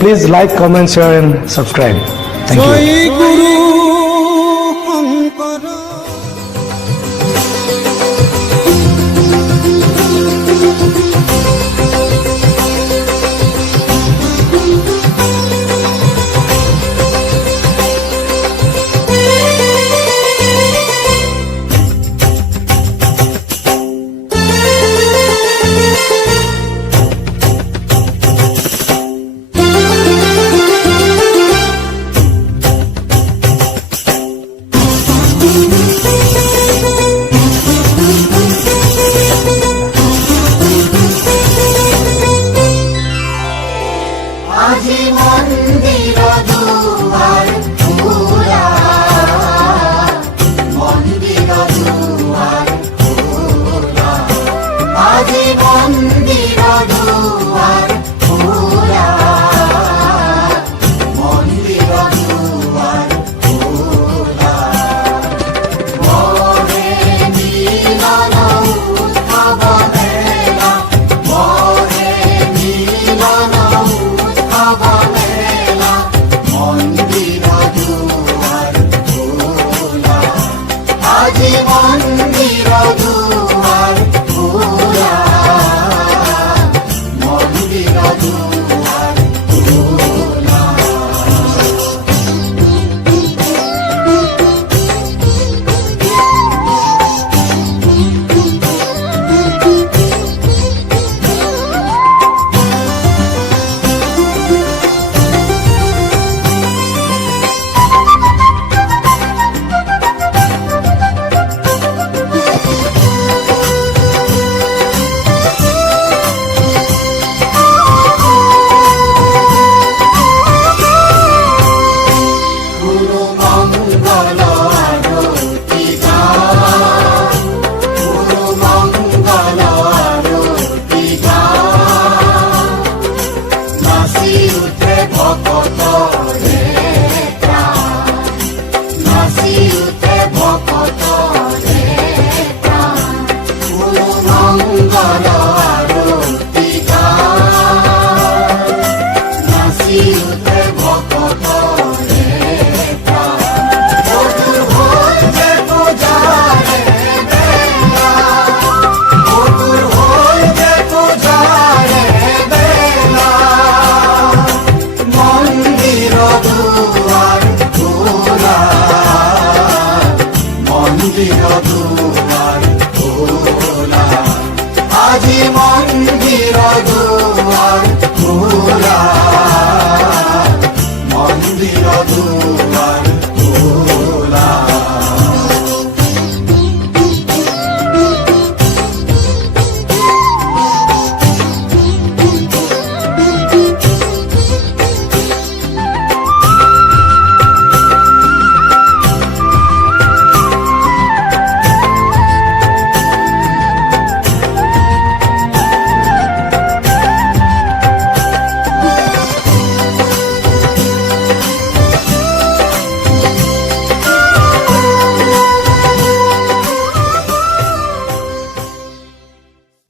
Please like, comment, share and subscribe. Thank you. জয় গুরু শঙ্কর। আজি মন্দির দুয়ার খোলা, মন্দির দুয়ার খোলা, আজি মন্দির দুয়ার খোলা, মন্দির দুয়ার খোলা, মরে মিলন উৎসব মেলা, মরে মিলন মন্দির দুয়ার খোলা, আজি মন্দির দুয়ার খোলা, মন্দির দুয়ার খোলা। ভকত